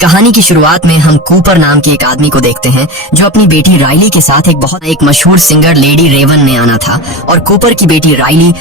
कहानी की शुरुआत में हम कूपर नाम के एक आदमी को देखते हैं जो अपनी बेटी राइली के साथ एक मशहूर सिंगर लेडी रेवन ने आना था। और कूपर की बेटी राइली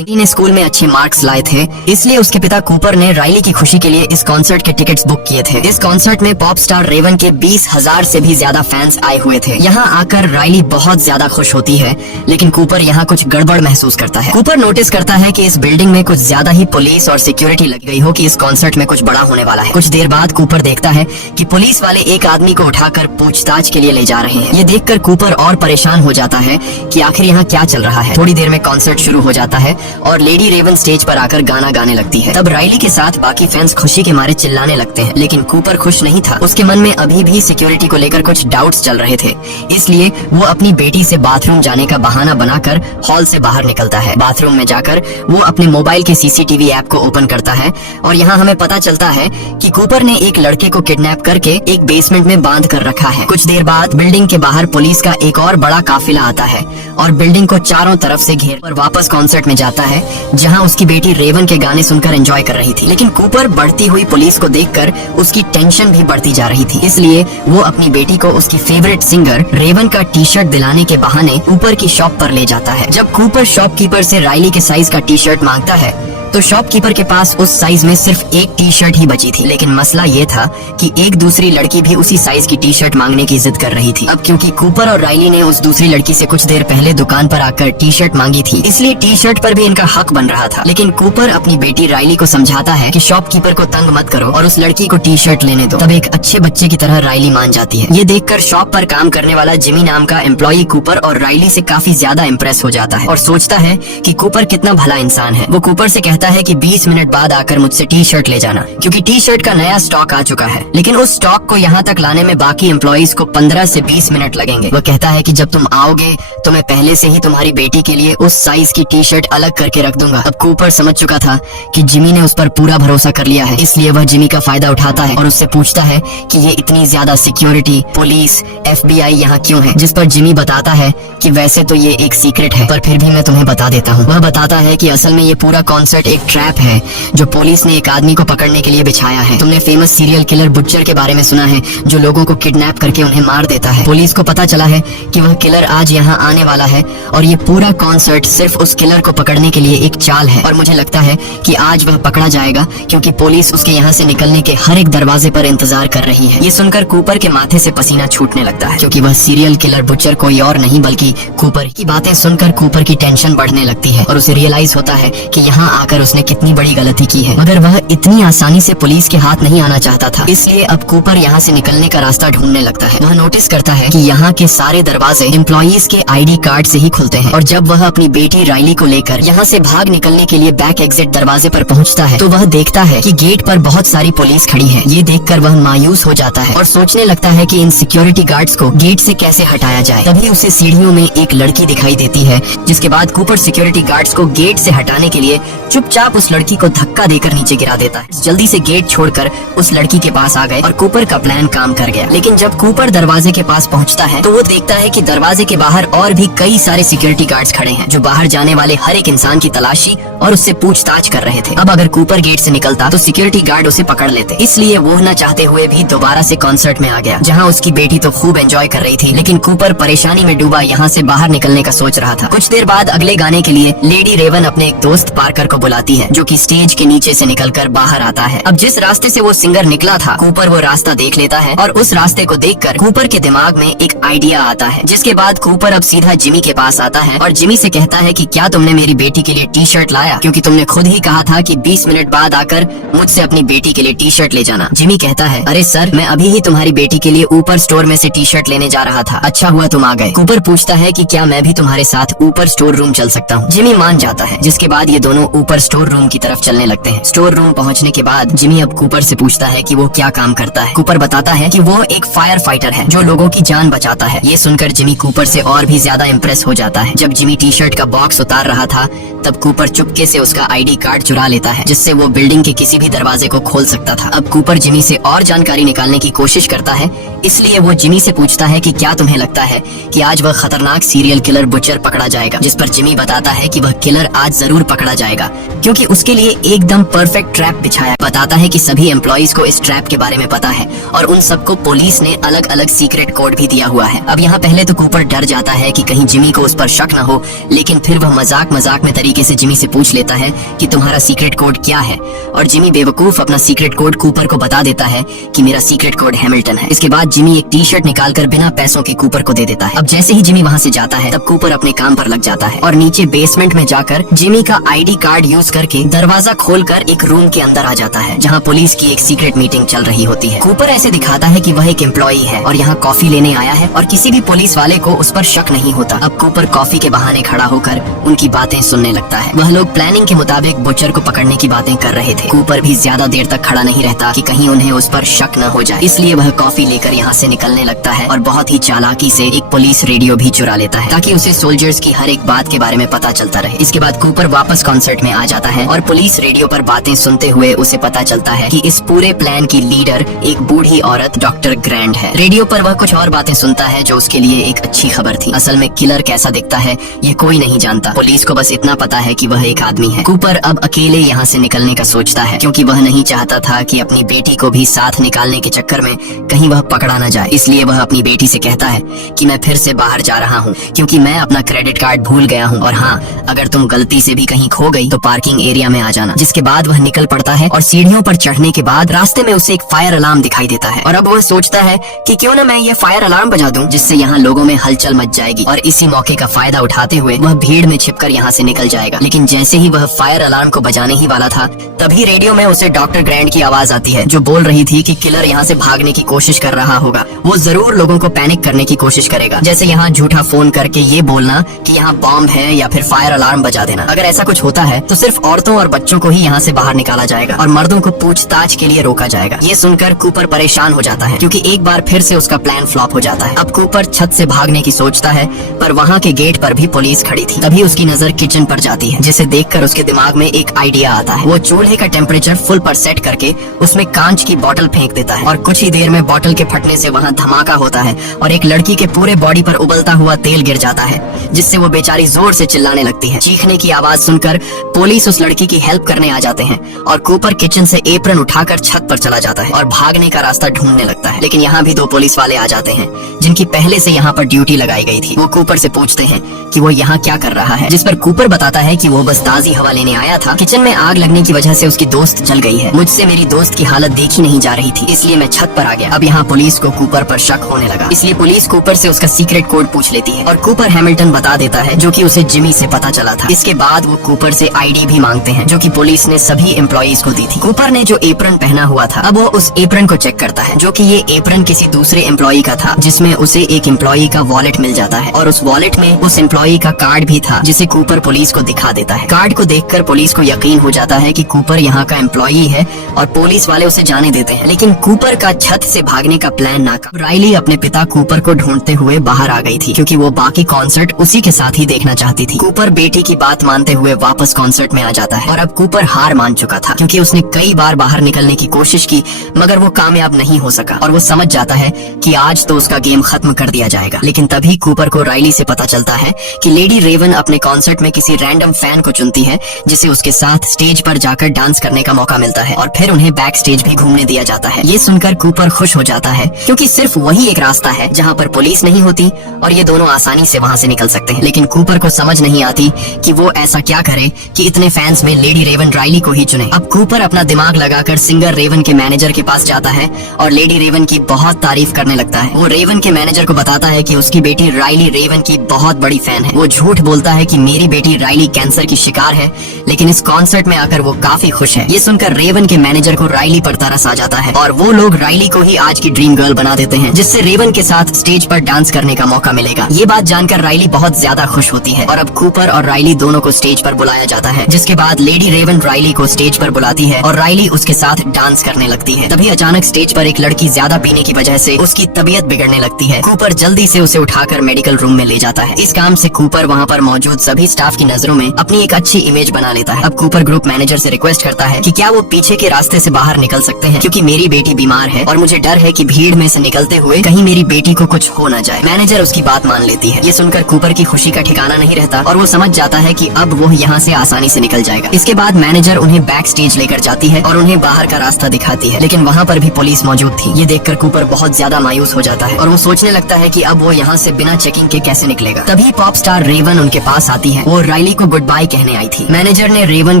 ने स्कूल में अच्छे मार्क्स लाए थे, इसलिए उसके पिता कूपर ने राइली की खुशी के लिए इस कॉन्सर्ट के टिकट्स बुक किए थे। इस कॉन्सर्ट में पॉप स्टार रेवन के 20,000 से भी ज्यादा फैंस आए हुए थे। यहाँ आकर राइली बहुत ज्यादा खुश होती है, लेकिन कूपर यहाँ कुछ गड़बड़ महसूस करता है। कूपर नोटिस करता है कि इस बिल्डिंग में कुछ ज्यादा ही पुलिस और सिक्योरिटी लगी गई हो कि इस कॉन्सर्ट में कुछ बड़ा होने वाला है। कुछ देर बाद कूपर देखता है कि पुलिस वाले एक आदमी को उठाकर पूछताछ के लिए ले जा रहे हैं। ये देखकर कूपर और परेशान हो जाता है कि आखिर यहाँ क्या चल रहा है। थोड़ी देर में कॉन्सर्ट शुरू हो जाता है और लेडी रेवन स्टेज पर आकर गाना गाने लगती है। तब राइली के साथ बाकी फैंस खुशी के मारे चिल्लाने लगते हैं, लेकिन कूपर खुश नहीं था। उसके मन में अभी भी सिक्योरिटी को लेकर कुछ डाउट्स चल रहे थे, इसलिए वो अपनी बेटी से बाथरूम जाने का बहाना बनाकर हॉल से बाहर निकलता है। बाथरूम में जाकर वो अपने मोबाइल के सीसीटीवी ऐप को ओपन करता है और यहाँ हमें पता चलता है कि कूपर ने एक लड़के को किडनैप करके एक बेसमेंट में बांध कर रखा है। कुछ देर बाद बिल्डिंग के बाहर पुलिस का एक और बड़ा काफिला आता है और बिल्डिंग को चारों तरफ से घेर कर वापस कॉन्सर्ट में जाता है, जहां उसकी बेटी रेवन के गाने सुनकर एंजॉय कर रही थी। लेकिन कूपर बढ़ती हुई पुलिस को देखकर उसकी टेंशन भी बढ़ती जा रही थी, इसलिए वो अपनी बेटी को उसकी फेवरेट सिंगर रेवन का टी शर्ट दिलाने के बहाने ऊपर की शॉप पर ले जाता है। जब कूपर शॉपकीपर से राइली के साइज का टी शर्ट मांगता है तो शॉपकीपर के पास उस साइज में सिर्फ एक टी शर्ट ही बची थी। लेकिन मसला ये था कि एक दूसरी लड़की भी उसी साइज की टी शर्ट मांगने की जिद कर रही थी। अब क्योंकि कूपर और राइली ने उस दूसरी लड़की से कुछ देर पहले दुकान पर आकर टी शर्ट मांगी थी, इसलिए टी शर्ट पर भी इनका हक बन रहा था। लेकिन कूपर अपनी बेटी राइली को समझाता है कि शॉपकीपर को तंग मत करो और उस लड़की को टी शर्ट लेने दो। तब एक अच्छे बच्चे की तरह राइली मान जाती है। ये देखकर शॉप पर काम करने वाला जिमी नाम का एम्प्लॉई कूपर और राइली से काफी ज्यादा इम्प्रेस हो जाता है और सोचता है कि कूपर कितना भला इंसान है। वो कूपर से कहता है कि 20 मिनट बाद आकर मुझसे टी शर्ट ले जाना, क्योंकि टी शर्ट का नया स्टॉक आ चुका है। लेकिन उस स्टॉक को यहाँ तक लाने में बाकी एम्प्लॉइज को 15 से 20 मिनट लगेंगे। वो कहता है कि जब तुम आओगे तो मैं पहले से ही तुम्हारी बेटी के लिए उस साइज की टी शर्ट अलग करके रख दूंगा। अब कूपर समझ चुका था कि जिमी ने उस पर पूरा भरोसा कर लिया है, इसलिए वह जिमी का फायदा उठाता है और उससे पूछता है कि ये इतनी ज्यादा सिक्योरिटी, पुलिस, FBI यहाँ क्यों है। जिस पर जिमी बताता है कि वैसे तो ये एक सीक्रेट है, पर फिर भी मैं तुम्हें बता देता हूँ। वह बताता है कि असल में ये पूरा कॉन्सर्ट एक ट्रैप है जो पुलिस ने एक आदमी को पकड़ने के लिए बिछाया है। तुमने फेमस सीरियल किलर बुचर के बारे में सुना है, जो लोगों को किडनैप करके उन्हें मार देता है। पुलिस को पता चला है कि वह किलर आज यहाँ आने वाला है और ये पूरा कॉन्सर्ट सिर्फ उस किलर को पकड़ने के लिए एक चाल है। और मुझे लगता है कि आज वह पकड़ा जाएगा, क्योंकि पुलिस उसके यहाँ से निकलने के हर एक दरवाजे पर इंतजार कर रही है। ये सुनकर कूपर के माथे से पसीना छूटने लगता है, क्योंकि वह सीरियल किलर बुचर कोई और नहीं बल्कि कूपर की बातें सुनकर कूपर की टेंशन बढ़ने लगती है और उसे रियलाइज होता है कि यहाँ आकर उसने कितनी बड़ी गलती की है। मगर वह इतनी आसानी से पुलिस के हाथ नहीं आना चाहता था, इसलिए अब कूपर यहाँ से निकलने का रास्ता ढूंढने लगता है। वह नोटिस करता है कि यहाँ के सारे दरवाजे एम्प्लॉइज के ID कार्ड से ही खुलते हैं। और जब वह अपनी बेटी राइली को लेकर यहाँ से भाग निकलने के लिए बैक एग्जिट दरवाजे पर पहुँचता है तो वह देखता है कि गेट पर बहुत सारी पुलिस खड़ी है। ये देखकर वह मायूस हो जाता है और सोचने लगता है कि इन सिक्योरिटी गार्ड्स को गेट से कैसे हटाया जाए। तभी उसे सीढ़ियों में एक लड़की दिखाई देती है, जिसके बाद कूपर सिक्योरिटी गार्ड्स को गेट से हटाने के लिए चुपचाप उस लड़की को धक्का देकर नीचे गिरा देता है। जल्दी से गेट छोड़कर उस लड़की के पास आ गए और कूपर का प्लान काम कर गया। लेकिन जब कूपर दरवाजे के पास पहुंचता है तो वो देखता है कि दरवाजे के बाहर और भी कई सारे सिक्योरिटी गार्ड्स खड़े हैं, जो बाहर जाने वाले हर एक इंसान की तलाशी और उससे पूछताछ कर रहे थे। अब अगर कूपर गेट से निकलता तो सिक्योरिटी गार्ड उसे पकड़ लेते, इसलिए वो न चाहते हुए भी दोबारा से कॉन्सर्ट में आ गया, जहाँ उसकी बेटी तो खूब एंजॉय कर रही थी। लेकिन कूपर परेशानी में डूबा यहाँ से बाहर निकलने का सोच रहा था। कुछ देर बाद अगले गाने के लिए लेडी रेवन अपने एक दोस्त पार्कर को बुलाती है, जो कि स्टेज के नीचे से निकलकर बाहर आता है। अब जिस रास्ते से वो सिंगर निकला था, कूपर वो रास्ता देख लेता है और उस रास्ते को देखकर कूपर के दिमाग में एक आइडिया आता है, जिसके बाद कूपर अब सीधा जिमी के पास आता है और जिमी से कहता है कि क्या तुमने मेरी बेटी के लिए टी शर्ट लाया, क्योंकि तुमने खुद ही कहा था कि 20 मिनट बाद आकर मुझसे अपनी बेटी के लिए टी शर्ट ले जाना। जिमी कहता है, अरे सर, मैं अभी ही तुम्हारी बेटी के लिए ऊपर स्टोर में से टी शर्ट लेने जा रहा था, अच्छा हुआ तुम आ गए। कूपर पूछता है कि क्या मैं भी तुम्हारे साथ ऊपर स्टोर रूम चल सकता हूँ। जिमी मान जाता है, जिसके बाद ये दोनों ऊपर स्टोर रूम की तरफ चलने लगते हैं। स्टोर रूम पहुँचने के बाद जिमी अब कूपर से पूछता है कि वो क्या काम करता है। कूपर बताता है कि वो एक फायर फाइटर है जो लोगों की जान बचाता है। ये सुनकर जिमी कूपर से और भी ज्यादा इम्प्रेस हो जाता है। जब जिमी टी शर्ट का बॉक्स उतार रहा था तब कूपर चुपके से उसका ID कार्ड चुरा लेता है, जिससे वो बिल्डिंग के किसी भी दरवाजे को खोल सकता था। अब कूपर जिमी से और जानकारी निकालने की कोशिश करता है, इसलिए वो जिमी से पूछता है कि क्या तुम्हें लगता है कि आज वह खतरनाक सीरियल किलर बुचर पकड़ा जाएगा। जिस पर जिमी बताता है कि वह किलर आज जरूर पकड़ा जाएगा, क्योंकि उसके लिए एकदम परफेक्ट ट्रैप बिछाया। बताता है कि सभी एम्प्लॉइज को इस ट्रैप के बारे में पता है और उन सबको पुलिस ने अलग अलग सीक्रेट कोड भी दिया हुआ है। अब यहाँ पहले तो कूपर डर जाता है कि कहीं जिमी को उस पर शक न हो, लेकिन फिर वह मजाक में तरीके से जिमी से पूछ लेता है कि तुम्हारा सीक्रेट कोड क्या है, और जिमी बेवकूफ अपना सीक्रेट कोड कूपर को बता देता है कि मेरा सीक्रेट कोड हैमिल्टन है। इसके बाद जिमी एक टी शर्ट निकालकर बिना पैसों के कूपर को दे देता है। अब जैसे ही जिमी वहाँ से जाता है तब कूपर अपने काम पर लग जाता है और नीचे बेसमेंट में जाकर जिमी का आईडी कार्ड यूज करके दरवाजा खोलकर एक रूम के अंदर आ जाता है जहाँ पुलिस की एक सीक्रेट मीटिंग चल रही होती है। कूपर ऐसे दिखाता है कि वह एक एम्प्लॉई है और यहाँ कॉफी लेने आया है और किसी भी पुलिस वाले को उस पर शक नहीं होता। अब कूपर कॉफी के बहाने खड़ा होकर उनकी बातें सुनने लगता है। वह लोग प्लानिंग के मुताबिक बुचर को पकड़ने की बातें कर रहे थे। कूपर भी ज्यादा देर तक खड़ा नहीं रहता कि कहीं उन्हें उस पर शक न हो जाए, इसलिए वह कॉफी लेकर यहाँ से निकलने लगता है और बहुत ही चालाकी से एक पुलिस रेडियो भी चुरा लेता है ताकि उसे सोल्जर्स की हर एक बात के बारे में पता चलता रहे। इसके बाद कूपर वापस कॉन्सर्ट में आ जाता है और पुलिस रेडियो पर बातें सुनते हुए उसे पता चलता है कि इस पूरे प्लान की लीडर एक बूढ़ी औरत डॉक्टर ग्रैंड है। रेडियो पर वह कुछ और बातें सुनता है जो उसके लिए एक अच्छी खबर थी। असल में किलर कैसा दिखता है ये कोई नहीं जानता, पुलिस को बस इतना पता है कि वह एक आदमी है। कूपर अब अकेले यहाँ से निकलने का सोचता है क्योंकि वह नहीं चाहता था कि अपनी बेटी को भी साथ निकालने के चक्कर में कहीं वह पकड़ा न जाए। इसलिए वह अपनी बेटी से कहता है कि मैं फिर से बाहर जा रहा हूँ क्योंकि मैं अपना क्रेडिट कार्ड भूल गया हूँ, और हाँ, अगर तुम गलती से भी कहीं खो गई तो पार्किंग एरिया में आ जाना। जिसके बाद वह निकल पड़ता है और सीढ़ियों पर चढ़ने के बाद रास्ते में उसे एक फायर अलार्म दिखाई देता है और अब वह सोचता है कि क्यों न मैं ये फायर अलार्म बजा दूं जिससे यहाँ लोगों में हलचल मच जाएगी, और इसी मौके का फायदा उठाते हुए वह भीड़ में छिपकर यहाँ से निकल जाएगा। लेकिन जैसे ही वह फायर अलार्म को बजाने ही वाला था तभी रेडियो में उसे डॉक्टर ग्रैंड की आवाज आती है जो बोल रही थी कि किलर यहाँ से भागने की कोशिश कर रहा होगा। वो जरूर लोगों को पैनिक करने की कोशिश करेगा, जैसे यहाँ झूठा फोन करके ये बोलना कि यहाँ बॉम्ब है या फिर फायर अलार्म बजा देना। अगर ऐसा कुछ होता है तो सिर्फ औरतों और बच्चों को ही यहाँ से बाहर निकाला जाएगा और मर्दों को पूछताछ के लिए रोका जाएगा। ये सुनकर कूपर परेशान हो जाता है क्योंकि एक बार फिर से उसका प्लान फ्लॉप हो जाता है। अब कूपर छत से भागने की सोचता है पर वहाँ के गेट पर भी पुलिस खड़ी थी। तभी उसकी नजर किचन पर जाती है जिसे देखकर उसके दिमाग में एक आइडिया आता है। वो चूल्हे का टेम्परेचर फुल पर सेट करके उसमें कांच की बोतल फेंक देता है और कुछ ही देर में बोतल के फटने से वहाँ धमाका होता है और एक लड़की के पूरे बॉडी पर उबलता हुआ तेल गिर जाता है जिससे वो बेचारी जोर से चिल्लाने लगती है। चीखने की आवाज सुनकर पुलिस उस लड़की की हेल्प करने आ जाते हैं और कूपर किचन से एप्रन उठाकर छत पर चला जाता है और भागने का रास्ता ढूंढने लगता है। लेकिन यहाँ भी दो पुलिस वाले आ जाते हैं जिनकी पहले से यहाँ पर ड्यूटी लगाई गई थी। वो कूपर से पूछते हैं कि वो यहाँ क्या कर रहा है, जिस पर कूपर बताता है कि वो बस ताजी हवा लेने आया था। किचन में आग लगने की वजह से उसकी दोस्त जल गई है। मुझसे मेरी दोस्त की हालत देखी नहीं जा रही थी इसलिए मैं छत पर आ गया। अब यहाँ पुलिस को कूपर पर शक होने लगा, इसलिए पुलिस कूपर से उसका सीक्रेट कोड पूछ लेती है और कूपर हैमिल्टन बता देता है जो कि उसे जिमी से पता चला था। इसके बाद वो कूपर से आईडी भी मांगते हैं जो कि पुलिस ने सभी एम्प्लॉइज को दी थी। कूपर ने जो एप्रन पहना हुआ था अब वो उस एप्रन को चेक करता है जो कि ये एप्रन किसी दूसरे एम्प्लॉई का था जिसमें उसे एक एम्प्लॉई का वॉलेट मिल जाता है और उस वॉलेट में उस एम्प्लॉई का कार्ड भी था जिसे कूपर पुलिस को दिखा देता है। कार्ड को देखकर पुलिस को यकीन हो जाता है कि कूपर यहाँ का एम्प्लॉई है और पुलिस वाले उसे जाने देते हैं। लेकिन कूपर का छत से भागने का प्लान नाकाम। राइली अपने पिता कूपर को ढूंढते हुए बाहर आ गई थी क्योंकि वो बाकी कॉन्सर्ट उसी के साथ ही देखना चाहती थी। कूपर बेटी की बात मानते हुए वापस कॉन्सर्ट में आ जाता है और अब कूपर हार मान चुका था क्योंकि उसने कई बार बाहर निकलने की कोशिश की मगर वो कामयाब नहीं हो सका और वो समझ जाता है कि आज तो उसका गेम खत्म कर दिया जाएगा। लेकिन तभी कूपर को राइली से पता चलता है कि लेडी रेवन अपने कॉन्सर्ट में किसी रैंडम फैन को चुनती है जिसे उसके साथ स्टेज पर जाकर डांस करने का मौका मिलता है और फिर उन्हें बैक स्टेज भी घूमने दिया जाता है। ये सुनकर कूपर खुश हो जाता है क्योंकि सिर्फ वही एक रास्ता है जहाँ पर पुलिस नहीं होती और ये दोनों आसानी से वहाँ से निकल सकते हैं। लेकिन कूपर को समझ नहीं आती कि वो ऐसा क्या करे कि इतने फैंस में लेडी रेवन राइली को ही चुने। अब कूपर अपना दिमाग लगाकर सिंगर रेवन के मैनेजर के पास जाता है और लेडी रेवन की बहुत तारीफ करने लगता है। वो रेवन के मैनेजर को बताता है कि उसकी बेटी राइली रेवन की बहुत बड़ी फैन है। वो झूठ बोलता है कि मेरी बेटी राइली कैंसर की शिकार है लेकिन इस कॉन्सर्ट में आकर वो काफी खुश है। ये सुनकर रेवन के मैनेजर को राइली पर तरस आ जाता है और वो लोग राइली को ही आज की ड्रीम गर्ल बना देते हैं जिससे रेवन के साथ स्टेज पर डांस करने का मौका मिलेगा। ये बात जानकर राइली बहुत ज्यादा खुश होती है और अब कूपर और राइली दोनों को स्टेज पर बुलाया जाता है। जिसके बाद लेडी रेवन राइली को स्टेज पर बुलाती है और राइली उसके साथ डांस करने लगती है। तभी अचानक स्टेज पर एक लड़की ज्यादा पीने की वजह से उसकी तबीयत बिगड़ने लगती है। कूपर जल्दी से उसे उठाकर मेडिकल रूम में ले जाता है। इस काम से कूपर वहाँ पर मौजूद सभी स्टाफ की नजरों में अपनी एक अच्छी इमेज बना लेता है। अब कूपर ग्रुप मैनेजर से रिक्वेस्ट करता है कि क्या वो पीछे के रास्ते से बाहर निकल सकते हैं क्योंकि मेरी बेटी बीमार है और मुझे डर है कि भीड़ में से निकलते हुए कहीं मेरी बेटी को कुछ हो न जाए। मैनेजर उसकी बात मान लेती है। ये सुनकर कूपर की खुशी का ठिकाना नहीं रहता और वो समझ जाता है कि अब वो यहाँ से आसानी से निकल जाएगा। इसके बाद मैनेजर उन्हें बैक स्टेज लेकर जाती है और उन्हें बाहर का रास्ता दिखाती है, लेकिन वहाँ पर भी पुलिस मौजूद थी। ये देखकर कूपर बहुत ज्यादा मायूस हो जाता है और वो सोचने लगता है कि अब वो यहाँ से बिना चेकिंग के कैसे निकलेगा। तभी पॉप स्टार रेवन उनके पास आती है। वो राइली को गुड बाय कहने आई थी। मैनेजर ने रेवन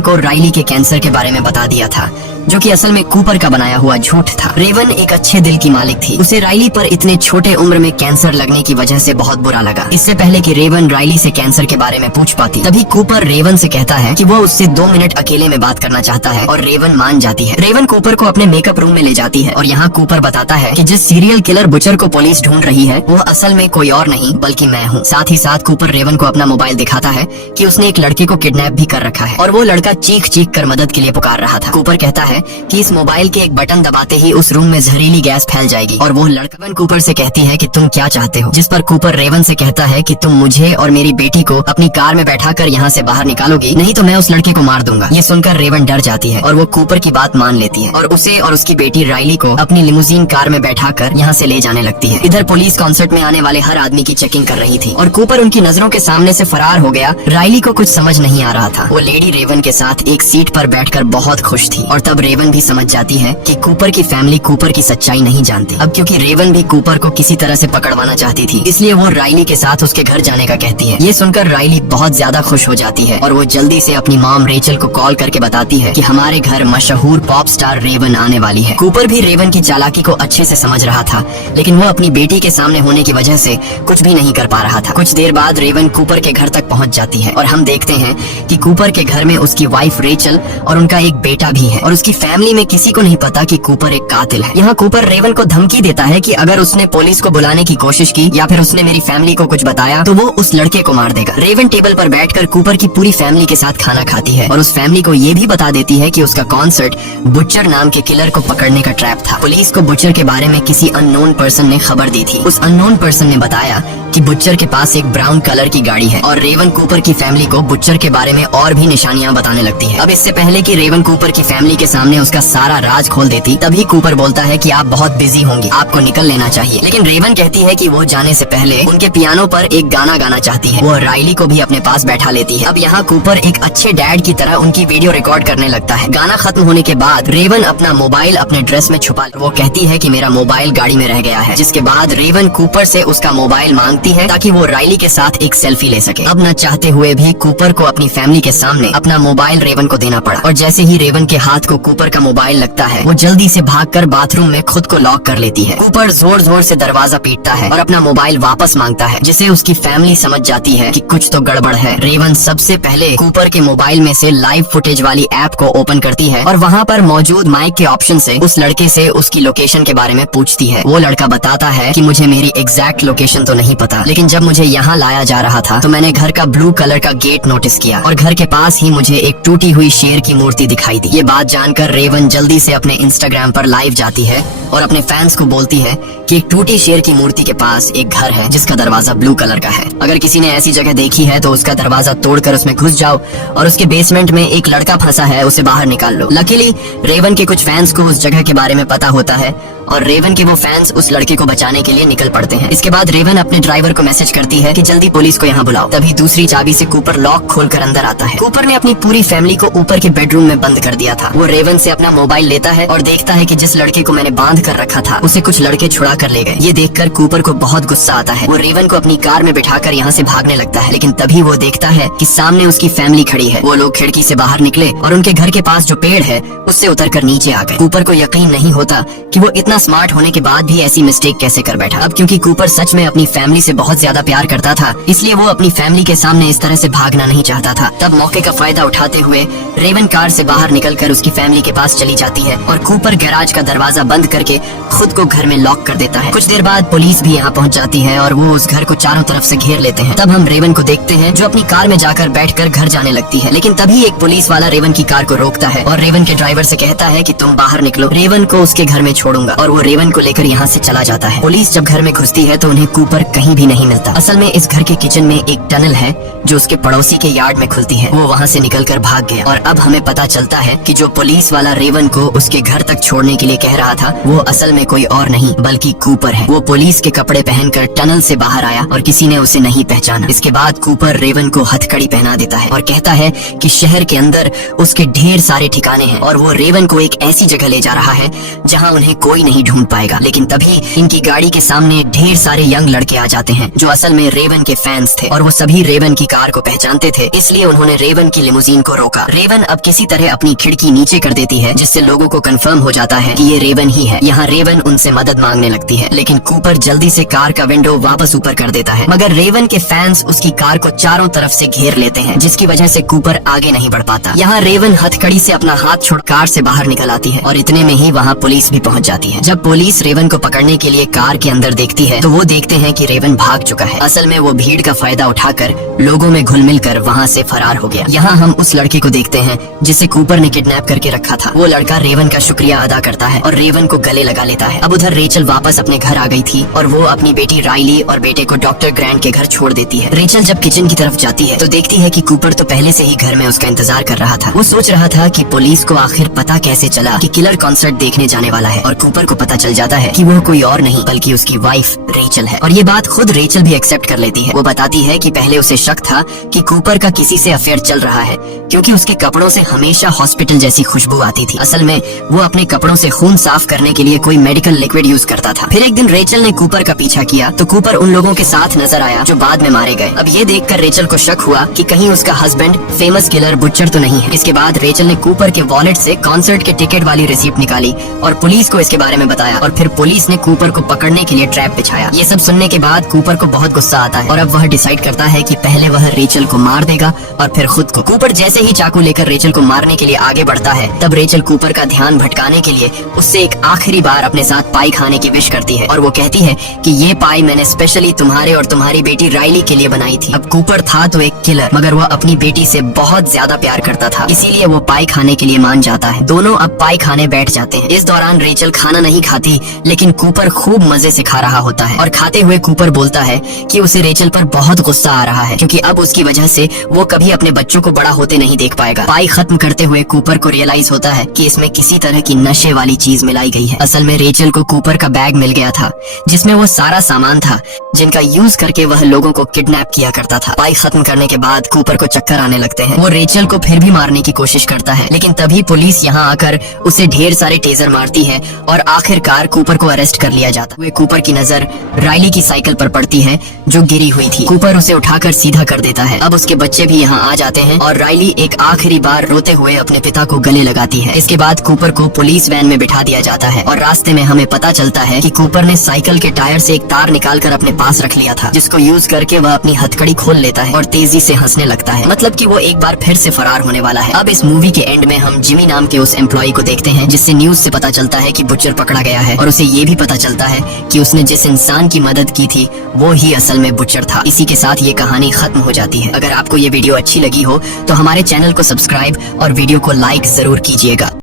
को राइली के कैंसर के बारे में बता दिया था, जो कि असल में कूपर का बनाया हुआ झूठ था। रेवन एक अच्छे दिल की मालिक थी। उसे राइली पर इतने छोटे उम्र में कैंसर लगने की वजह से बहुत बुरा लगा। इससे पहले कि रेवन राइली से कैंसर के बारे में पूछ पाती, तभी कूपर रेवन से कहता है कि वो उससे 2 मिनट अकेले में बात करना चाहता है और रेवन मान जाती है। रेवन कूपर को अपने मेकअप रूम में ले जाती है और यहाँ कूपर बताता है कि जिस सीरियल किलर बुचर को पुलिस ढूंढ रही है वो असल में कोई और नहीं बल्कि मैं हूँ। साथ ही साथ कूपर रेवन को अपना मोबाइल दिखाता है कि उसने एक लड़के को किडनैप भी कर रखा है और वो लड़का चीख चीख कर मदद के लिए पुकार रहा था। कूपर कहता है कि इस मोबाइल के एक बटन दबाते ही उस रूम में जहरीली गैस फैल जाएगी और वो लड़का कूपर से कहती है कि तुम क्या चाहते हो, जिस पर कूपर रेवन से कहता है कि तुम मुझे और मेरी बेटी को अपनी कार में बैठाकर यहाँ से बाहर निकालोगी, नहीं तो मैं उस लड़के को मार दूंगा। ये सुनकर रेवन डर जाती है और वो कूपर की बात मान लेती है और उसे और उसकी बेटी राइली को अपनी लिमोजीन कार में बैठाकर यहाँ से ले जाने लगती है। इधर पुलिस कॉन्सर्ट में आने वाले हर आदमी की चेकिंग कर रही थी और कूपर उनकी नजरों के सामने से फरार हो गया। राइली को कुछ समझ नहीं आ रहा था। वो लेडी रेवन के साथ एक सीट पर बैठकर बहुत खुश थी और तब रेवन भी समझ जाती है कि कूपर की फैमिली कूपर की सच्चाई नहीं जानती। अब क्योंकि रेवन भी कूपर को किसी तरह से पकड़वाना चाहती थी, इसलिए वो राइली के साथ उसके घर जाने का कहती है। ये सुनकर राइली बहुत ज्यादा खुश हो जाती है और वो जल्दी से अपनी मॉम रेचल को कॉल करके बताती है कि हमारे घर मशहूर पॉप स्टार रेवन आने वाली है। कूपर भी रेवन की चालाकी को अच्छे से समझ रहा था, लेकिन वो अपनी बेटी के सामने होने की वजह से कुछ भी नहीं कर पा रहा था। कुछ देर बाद रेवन कूपर के घर तक पहुंच जाती है और हम देखते हैं कि कूपर के घर में उसकी वाइफ रेचल और उनका एक बेटा भी है और उसकी फैमिली में किसी को नहीं पता कि कूपर एक कातिल है। यहाँ कूपर रेवन को धमकी देता है कि अगर उसने पुलिस को बुलाने की कोशिश की या फिर उसने मेरी फैमिली को कुछ बताया तो वो उस लड़के को मार देगा। रेवन टेबल पर बैठकर कूपर की पूरी फैमिली के साथ खाना खाती है और उस फैमिली को ये भी बता देती है कि उसका कॉन्सर्ट बुचर नाम के किलर को पकड़ने का ट्रैप था। पुलिस को बुचर के बारे में किसी अननोन पर्सन ने खबर दी थी। उस अननोन पर्सन ने बताया कि बुचर के पास एक ब्राउन कलर की गाड़ी है और रेवन कूपर की फैमिली को बुचर के बारे में और भी निशानियां बताने लगती है। अब इससे पहले कि रेवन कूपर की फैमिली के सामने उसका सारा राज खोल देती, तभी कूपर बोलता है कि आप बहुत बिजी होंगी, आपको निकल लेना चाहिए। लेकिन रेवन कहती है कि वो जाने से पहले उनके पियानो पर एक गाना गाना चाहती है। वो राइली को भी अपने पास बैठा लेती है। अब यहाँ कूपर एक अच्छे डैड की तरह उनकी वीडियो रिकॉर्ड करने लगता है। गाना खत्म होने के बाद रेवन अपना मोबाइल अपने ड्रेस में छुपा, वो कहती है कि मेरा मोबाइल गाड़ी में रह गया है, जिसके बाद रेवन कूपर से उसका मोबाइल मांगती है ताकि वो राइली के साथ एक सेल्फी ले सके। अब न चाहते हुए भी कूपर को अपनी फैमिली के सामने अपना मोबाइल रेवन को देना पड़ा और जैसे ही रेवन के हाथ को कूपर का मोबाइल लगता है, वो जल्दी से भागकर बाथरूम में खुद को लॉक कर लेती है। कूपर जोर जोर से दरवाजा पीटता है और अपना मोबाइल वापस मांगता है, जिसे उसकी फैमिली समझ जाती है कि कुछ तो गड़बड़ है। रेवन सबसे पहले कूपर के मोबाइल में से लाइव फुटेज वाली ऐप को ओपन करती है और वहाँ पर मौजूद माइक के ऑप्शन से उस लड़के से उसकी लोकेशन के बारे में पूछती है। वो लड़का बताता है कि मुझे मेरी एग्जैक्ट लोकेशन तो नहीं पता, लेकिन जब मुझे यहाँ लाया जा रहा था तो मैंने घर का ब्लू कलर का गेट नोटिस किया और घर के पास ही मुझे एक टूटी हुई शेर की मूर्ति दिखाई दी। ये बात जानकर रेवन जल्दी से अपने इंस्टाग्राम पर लाइव जाती है और अपने फैंस को बोलती है कि एक टूटी शेर की मूर्ति के पास एक घर है जिसका दरवाजा ब्लू कलर का है। अगर किसी ने ऐसी जगह देखी है तो उसका दरवाजा तोड़कर उसमें घुस जाओ और उसके बेसमेंट में एक लड़का फंसा है, उसे बाहर निकाल लो। लकीली रेवन के कुछ फैंस को उस जगह के बारे में पता होता है और रेवन के वो फैंस उस लड़के को बचाने के लिए निकल पड़ते हैं। इसके बाद रेवन अपने ड्राइवर को मैसेज करती है कि जल्दी पुलिस को यहाँ बुलाओ। तभी दूसरी चाबी से कूपर लॉक खोलकर अंदर आता है। कूपर ने अपनी पूरी फैमिली को ऊपर के बेडरूम में बंद कर दिया था। वो रेवन से अपना मोबाइल लेता है और देखता है कि जिस लड़के को मैंने बांध कर रखा था उसे कुछ लड़के छुड़ा कर ले गए। ये देखकर कूपर को बहुत गुस्सा आता है। वो रेवन को अपनी कार में बिठाकर यहाँ से भागने लगता है, लेकिन तभी वो देखता है कि सामने उसकी फैमिली खड़ी है। वो लोग खिड़की से बाहर निकले और उनके घर के पास जो पेड़ है उससे उतरकर नीचे आ गए। कूपर को यकीन नहीं होता कि वो इतना स्मार्ट होने के बाद भी ऐसी मिस्टेक कैसे कर बैठा। अब क्योंकि कूपर सच में अपनी फैमिली से बहुत ज्यादा प्यार करता था, इसलिए वो अपनी फैमिली के सामने इस तरह से भागना नहीं चाहता था। तब मौके का फायदा उठाते हुए रेवन कार से बाहर निकलकर उसकी फैमिली के पास चली जाती है और कूपर गैराज का दरवाजा बंद करके खुद को घर में लॉक कर देता है। कुछ देर बाद पुलिस भी यहाँ पहुँच जाती है और वो उस घर को चारों तरफ से घेर लेते हैं। तब हम रेवन को देखते हैं जो अपनी कार में जाकर बैठकर घर जाने लगती है, लेकिन तभी एक पुलिस वाला रेवन की कार को रोकता है और रेवन के ड्राइवर से कहता है कि तुम बाहर निकलो, रेवन को उसके घर में छोड़ूंगा। और वो रेवन को लेकर यहाँ से चला जाता है। पुलिस जब घर में घुसती है तो उन्हें कूपर कहीं भी नहीं मिलता। असल में इस घर के किचन में एक टनल है जो उसके पड़ोसी के यार्ड में खुलती है। वो वहाँ से निकलकर भाग गया और अब हमें पता चलता है कि जो पुलिस वाला रेवन को उसके घर तक छोड़ने के लिए कह रहा था वो असल में कोई और नहीं बल्कि कूपर है। वो पुलिस के कपड़े पहनकर टनल से बाहर आया और किसी ने उसे नहीं पहचाना। इसके बाद कूपर रेवन को हथकड़ी पहना देता है और कहता है कि शहर के अंदर उसके ढेर सारे ठिकाने हैं और वो रेवन को एक ऐसी जगह ले जा रहा है जहाँ उन्हें कोई नहीं ढूंढ पाएगा। लेकिन तभी इनकी गाड़ी के सामने ढेर सारे यंग लड़के आ जाते हैं जो असल में रेवन के फैंस थे और वो सभी रेवन की कार को पहचानते थे, इसलिए उन्होंने रेवन की लिमोजीन को रोका। रेवन अब किसी तरह अपनी खिड़की नीचे कर देती है जिससे लोगों को कंफर्म हो जाता है कि ये रेवन ही है। यहाँ रेवन उनसे मदद मांगने लगती है लेकिन कूपर जल्दी से कार का विंडो वापस ऊपर कर देता है, मगर रेवन के फैंस उसकी कार को चारों तरफ से घेर लेते हैं जिसकी वजह से कूपर आगे नहीं बढ़ पाता। यहाँ रेवन हथकड़ी से अपना हाथ छोड़ कार से बाहर निकल आती है और इतने में ही वहाँ पुलिस भी पहुँच जाती है। जब पुलिस रेवन को पकड़ने के लिए कार के अंदर देखती है तो वो देखते हैं कि रेवन भाग चुका है। असल में वो भीड़ का फायदा उठाकर लोगों में घुल मिल कर वहाँ से फरार हो गया। यहाँ हम उस लड़के को देखते हैं जिसे कूपर ने किडनैप करके रखा था। वो लड़का रेवन का शुक्रिया अदा करता है और रेवन को गले लगा लेता है। अब उधर रेचल वापस अपने घर आ गई थी और वो अपनी बेटी राइली और बेटे को डॉक्टर ग्रैंट के घर छोड़ देती है। रेचल जब किचन की तरफ जाती है तो देखती है कि कूपर तो पहले से ही घर में उसका इंतजार कर रहा था। वो सोच रहा था कि पुलिस को आखिर पता कैसे चला कि किलर कॉन्सर्ट देखने जाने वाला है और कूपर को पता चल जाता है कि वो कोई और नहीं बल्कि उसकी वाइफ रेचल है और ये बात खुद रेचल भी एक्सेप्ट कर लेती है। वो बताती है कि पहले उसे शक था कि कूपर का किसी से अफेयर चल रहा है क्योंकि उसके कपड़ों से हमेशा हॉस्पिटल जैसी खुशबू आती थी। असल में वो अपने कपड़ों से खून साफ करने के लिए कोई मेडिकल लिक्विड यूज करता था। फिर एक दिन रेचल ने कूपर का पीछा किया तो कूपर उन लोगों के साथ नजर आया जो बाद में मारे गए। अब ये देखकर रेचल को शक हुआ कि कहीं उसका हस्बैंड फेमस किलर बुचर तो नहीं है। इसके बाद रेचल ने कूपर के वॉलेट से कॉन्सर्ट के टिकट वाली रिसीप्ट निकाली और पुलिस को इसके बारे में बताया और फिर पुलिस ने कूपर को पकड़ने के लिए ट्रैप बिछाया। ये सब सुनने के बाद कूपर को बहुत गुस्सा आता है और अब वह डिसाइड करता है कि पहले वह रेचल को मार देगा और फिर खुद को। कूपर जैसे ही चाकू लेकर रेचल को मारने के लिए आगे बढ़ता है तब रेचल कूपर का ध्यान भटकाने के लिए उससे एक आखिरी बार अपने साथ पाई खाने की विश करती है और वो कहती है कि ये पाई मैंने स्पेशली तुम्हारे और तुम्हारी बेटी राइली के लिए बनाई थी। अब कूपर था तो एक किलर मगर वह अपनी बेटी से बहुत ज्यादा प्यार करता था, इसीलिए वो पाई खाने के लिए मान जाता है। दोनों अब पाई खाने बैठ जाते हैं। इस दौरान रेचल खाना नहीं खाती लेकिन कूपर खूब मजे से खा रहा होता है और खाते हुए कूपर बोलता है कि उसे रेचल पर बहुत गुस्सा आ रहा है क्योंकि अब उसकी वजह से वो कभी अपने बच्चों को बड़ा होते नहीं देख पाएगा। पाई खत्म करते हुए कूपर को रियलाइज होता है कि इसमें किसी तरह की नशे वाली चीज मिलाई गई है। असल में रेचल को कूपर का बैग मिल गया था जिसमें वो सारा सामान था जिनका यूज करके वह लोगों को किडनैप किया करता था। पाई खत्म करने के बाद कूपर को चक्कर आने लगते हैं। वो रेचल को फिर भी मारने की कोशिश करता है लेकिन तभी पुलिस यहाँ आकर उसे ढेर सारे टेजर मारती है और आखिरकार कूपर को अरेस्ट कर लिया जाता है। कूपर की नजर राइली की साइकिल पर पड़ती है जो गिरी हुई थी। कूपर उसे उठाकर सीधा कर देता है। अब उसके बच्चे भी यहाँ आ जाते हैं और राइली एक आखिरी बार रोते हुए अपने पिता को गले लगाती है। इसके बाद कूपर को पुलिस वैन में बिठा दिया जाता है और रास्ते में हमें पता चलता है कि कूपर ने साइकिल के टायर से एक तार निकालकर अपने पास रख लिया था जिसको यूज करके वह अपनी हथकड़ी खोल लेता है और तेजी से हंसने लगता है, मतलब कि वो एक बार फिर से फरार होने वाला है। अब इस मूवी के एंड में हम जिमी नाम के उस एम्प्लॉय को देखते हैं जिससे न्यूज से पता चलता है कि बुचर पकड़ा गया है और उसे ये भी पता चलता है कि उसने जिस इंसान की मदद की थी वो ही असल में बुचर था। इसी के साथ ये कहानी खत्म हो जाती है। अगर आपको ये वीडियो अच्छी लगी हो तो हमारे चैनल को सब्सक्राइब और वीडियो को लाइक जरूर कीजिएगा।